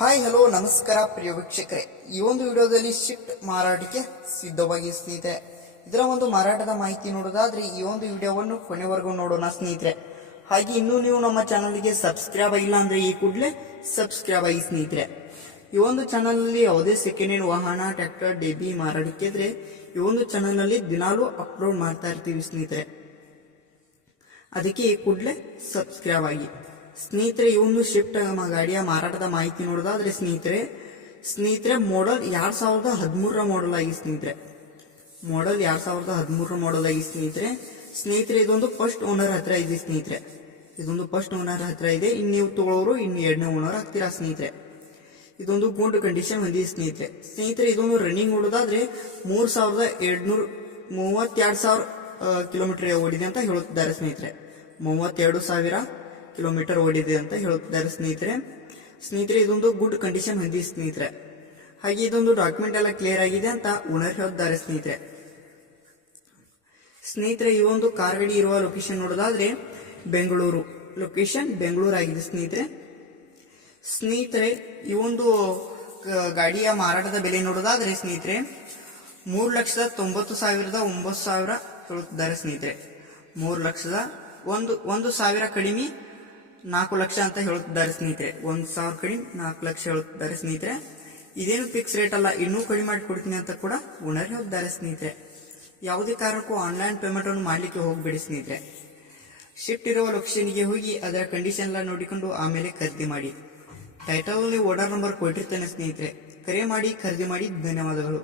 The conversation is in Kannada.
ಹಾಯ್ ಹಲೋ ನಮಸ್ಕಾರ ಪ್ರಿಯ ವೀಕ್ಷಕರೇ, ಈ ಒಂದು ವಿಡಿಯೋದಲ್ಲಿ ಶಿಫ್ಟ್ ಮಾರಾಟಕ್ಕೆ ಸಿದ್ಧವಾಗಿ ಸ್ನೇಹಿತರೆ. ಇದರ ಒಂದು ಮಾರಾಟದ ಮಾಹಿತಿ ನೋಡೋದಾದ್ರೆ ಈ ಒಂದು ವಿಡಿಯೋವನ್ನು ಕೊನೆವರೆಗೂ ನೋಡೋಣ ಸ್ನೇಹಿತರೆ. ಹಾಗೆ ಇನ್ನೂ ನೀವು ನಮ್ಮ ಚಾನಲ್ಗೆ ಸಬ್ಸ್ಕ್ರೈಬ್ ಆಗಿಲ್ಲ ಅಂದ್ರೆ ಈ ಕೂಡಲೇ ಸಬ್ಸ್ಕ್ರೈಬ್ ಆಗಿ ಸ್ನೇಹಿತರೆ. ಈ ಒಂದು ಚಾನಲ್ ನಲ್ಲಿ ಯಾವುದೇ ಸೆಕೆಂಡ್ ಹ್ಯಾಂಡ್ ವಾಹನ, ಟ್ರ್ಯಾಕ್ಟರ್, ಡೆಬಿ ಮಾರಾಟಕ್ಕೆ ಇದ್ರೆ ಈ ಒಂದು ಚಾನಲ್ ನಲ್ಲಿ ದಿನಾಲೂ ಅಪ್ಲೋಡ್ ಮಾಡ್ತಾ ಇರ್ತೀವಿ ಸ್ನೇಹಿತರೆ. ಅದಕ್ಕೆ ಈ ಕೂಡಲೇ ಸಬ್ಸ್ಕ್ರೈಬ್ ಆಗಿ ಸ್ನೇಹಿತರೆ. ಈ ಒಂದು ಶಿಫ್ಟ್ ಗಾಡಿಯ ಮಾರಾಟದ ಮಾಹಿತಿ ನೋಡೋದಾದ್ರೆ ಸ್ನೇಹಿತರೆ ಮಾಡಲ್ 2013 ಮಾಡಲ್ ಆಗಿ ಸ್ನೇಹಿತರೆ. ಮಾಡಲ್ 2013 ಮಾಡಲ್ ಆಗಿ ಸ್ನೇಹಿತರೆ ಇದೊಂದು ಫಸ್ಟ್ ಓನರ್ ಹತ್ರ ಇದೆ ಸ್ನೇಹಿತರೆ. ಇದೊಂದು ಫಸ್ಟ್ ಓನರ್ ಹತ್ರ ಇದೆ. ಇನ್ನು ನೀವು ತಗೊಳ್ಳೋರು ಇನ್ನು ಎರಡನೇ ಓನರ್ ಆಗ್ತೀರಾ ಸ್ನೇಹಿತರೆ. ಇದೊಂದು ಗುಡ್ ಕಂಡೀಷನ್ ಹೊಂದಿದೆ ಸ್ನೇಹಿತರೆ. ಇದೊಂದು ರನ್ನಿಂಗ್ ನೋಡೋದಾದ್ರೆ 32,000 ಕಿಲೋಮೀಟರ್ ಓಡಿದೆ ಅಂತ ಹೇಳುತ್ತಿದ್ದಾರೆ ಸ್ನೇಹಿತರೆ. 32,000 ಕಿಲೋಮೀಟರ್ ಓಡಿದೆ ಅಂತ ಹೇಳುತ್ತಿದ್ದಾರೆ ಸ್ನೇಹಿತರೆ. ಇದೊಂದು ಗುಡ್ ಕಂಡೀಷನ್ ಹೊಂದಿದೆ ಸ್ನೇಹಿತರೆ. ಹಾಗೆ ಇದೊಂದು ಡಾಕ್ಯುಮೆಂಟ್ ಎಲ್ಲ ಕ್ಲಿಯರ್ ಆಗಿದೆ ಅಂತ ಓನರ್ ಹೇಳಿದ್ದಾರೆ ಸ್ನೇಹಿತರೆ. ಈ ಒಂದು ಕಾರ್ ಗಾಡಿ ಇರುವ ಲೊಕೇಶನ್ ನೋಡೋದಾದ್ರೆ ಬೆಂಗಳೂರು, ಲೊಕೇಶನ್ ಬೆಂಗಳೂರು ಆಗಿದೆ ಸ್ನೇಹಿತರೆ. ಈ ಒಂದು ಗಾಡಿಯ ಮಾರಾಟದ ಬೆಲೆ ನೋಡೋದಾದ್ರೆ ಸ್ನೇಹಿತರೆ 3,90,900 ಹೇಳುತ್ತಿದ್ದಾರೆ ಸ್ನೇಹಿತರೆ. 3,01,000 ಕಡಿಮೆ 4 ಲಕ್ಷ ಅಂತ ಹೇಳುತ್ತಿದ್ದಾರೆ ಸ್ನೇಹಿತರೆ. 1,000 ಕಡಿಮೆ 4 ಲಕ್ಷ ಹೇಳುತ್ತಿದ್ದಾರೆ ಸ್ನೇಹಿತರೆ. ಇದೇನು ಫಿಕ್ಸ್ ರೇಟ್ ಅಲ್ಲ, ಇನ್ನೂ ಕಡಿಮೆ ಮಾಡಿ ಕೊಡ್ತೀನಿ ಅಂತ ಕೂಡ ಓನರ್ ಹೇಳಿದ್ದಾರೆ ಸ್ನೇಹಿತರೆ. ಯಾವುದೇ ಕಾರಣಕ್ಕೂ ಆನ್ಲೈನ್ ಪೇಮೆಂಟ್ ಅನ್ನು ಮಾಡ್ಲಿಕ್ಕೆ ಹೋಗಬೇಡಿ ಸ್ನೇಹಿತರೆ. ಶಿಫ್ಟ್ ಇರುವ ಲೊಕೇಶನ್ಗೆ ಹೋಗಿ ಅದರ ಕಂಡೀಷನ್ ಎಲ್ಲ ನೋಡಿಕೊಂಡು ಆಮೇಲೆ ಖರೀದಿ ಮಾಡಿ. ಟೈಟಲ್ ಓನರ್ ನಂಬರ್ ಕೊಟ್ಟಿರ್ತೇನೆ ಸ್ನೇಹಿತರೆ. ಕರೆ ಮಾಡಿ ಖರೀದಿ ಮಾಡಿ. ಧನ್ಯವಾದಗಳು.